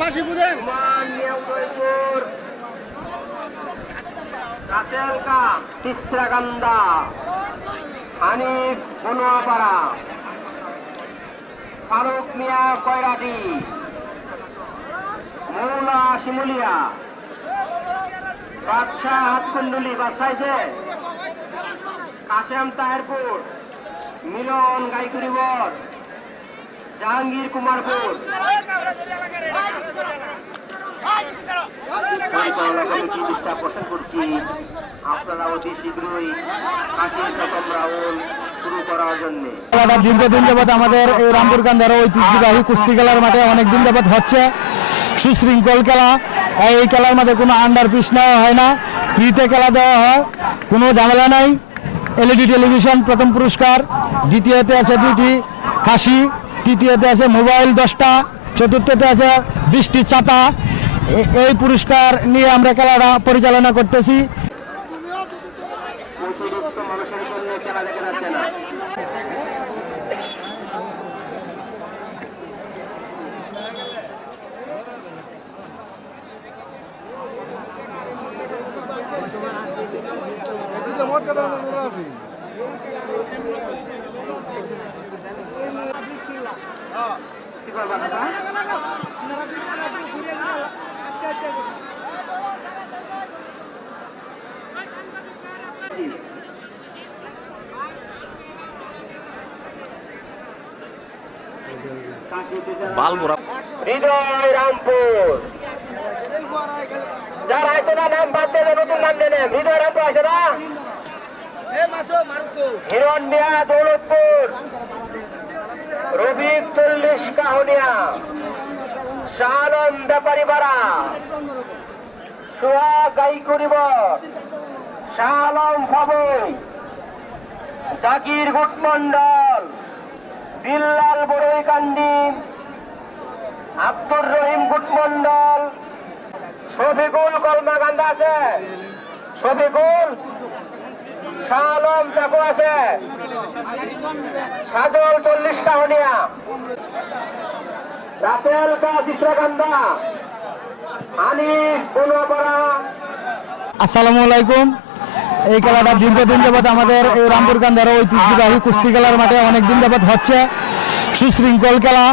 পাশে বুঝেন। ফারুক মিয়া কয়রাটি মৌলা শিমুলিয়া বাদশাহ হাতকুন্ডুলি বাদশাইছে কাশেম তাহেরপুর মিলন গাইকুড়িবর জাহাঙ্গীর কুমারপুর পোষণ করছি, আপনারা অতি শীঘ্রই দীর্ঘদিন যাবৎ আমাদের এই রামপুর কান্দার ঐতিহ্যবাহী কুস্তি খেলার মাঠে অনেক দিন যাবৎ হচ্ছে। সুশৃঙ্খল খেলা এই খেলার মাঠে কোনো আন্ডার পিস নেওয়া হয় না। ফ্রিতে খেলা দেওয়া হয়, কোনো ঝামেলা নাই। এলইডি টেলিভিশন প্রথম পুরস্কার, দ্বিতীয়তে আছে দুইটি খাসি তৃতীয়তে আছে মোবাইল দশটা, চতুর্থতে আছে বৃষ্টির চাপা। এই পুরস্কার নিয়ে আমরা খেলাটা পরিচালনা করতেছি। মোট কথা কি করবা দাদা? হৃদয় রামপুর। যারা আছে না নাম বাদ দেবে নতুন নাম নেন হৃদয় রামপুর আছে না? হিরণ মিয়া দৌলতপুর। রবিক চল্লিশ কাহনিয়া। শাহানম ব্যাপারী পাড়া গাই করিব শাহালম ফাবই। জাকির গুটমন্ডল বিল্লাল বড়ই কান্দি আব্দুর রহিম গুটমন্ডল শফিকুল কলমা গান্ধা আছে। শফিকুল শাহ চাকু আছে। সাজল চল্লিশ কাহনিয়া রাতেল কা চিত্রকান্দা হানিফ বনুয়াপাড়া আসসালামু আলাইকুম। এই খেলাটা দীর্ঘদিন যাবৎ আমাদের এই রামপুর কান্দার ঐতিহ্যবাহী কুস্তি খেলার মাঠে অনেক দিন যাবৎ হচ্ছে। সুশৃঙ্খল খেলা।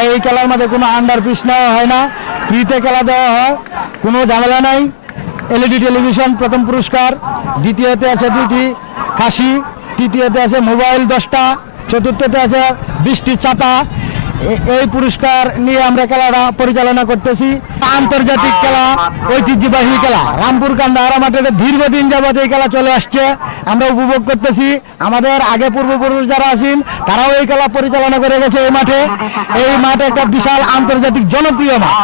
এই খেলার মাঠে কোনো আন্ডার পিস নেওয়া হয় না। ফ্রিতে খেলা দেওয়া হয়। কোনো ঝামেলা নাই। এলইডি টেলিভিশন প্রথম পুরস্কার। দ্বিতীয়তে আছে দুটি খাসি, তৃতীয়তে আছে মোবাইল দশটা, চতুর্থতে আছে বৃষ্টির চাতা এই পুরস্কার নিয়ে আমরা খেলাটা পরিচালনা করতেছি। আন্তর্জাতিক খেলা, ঐতিহ্যবাহী খেলা। রামপুর কান্দা আরা মাঠে দীর্ঘদিন যাবত এই খেলা চলে আসছে। আমরা উপভোগ করতেছি। আমাদের আগে পূর্বপুরুষ যারা আছেন, তারাও এই খেলা পরিচালনা করে গেছে এই মাঠে। এই মাঠ একটা বিশাল আন্তর্জাতিক জনপ্রিয় মাঠ।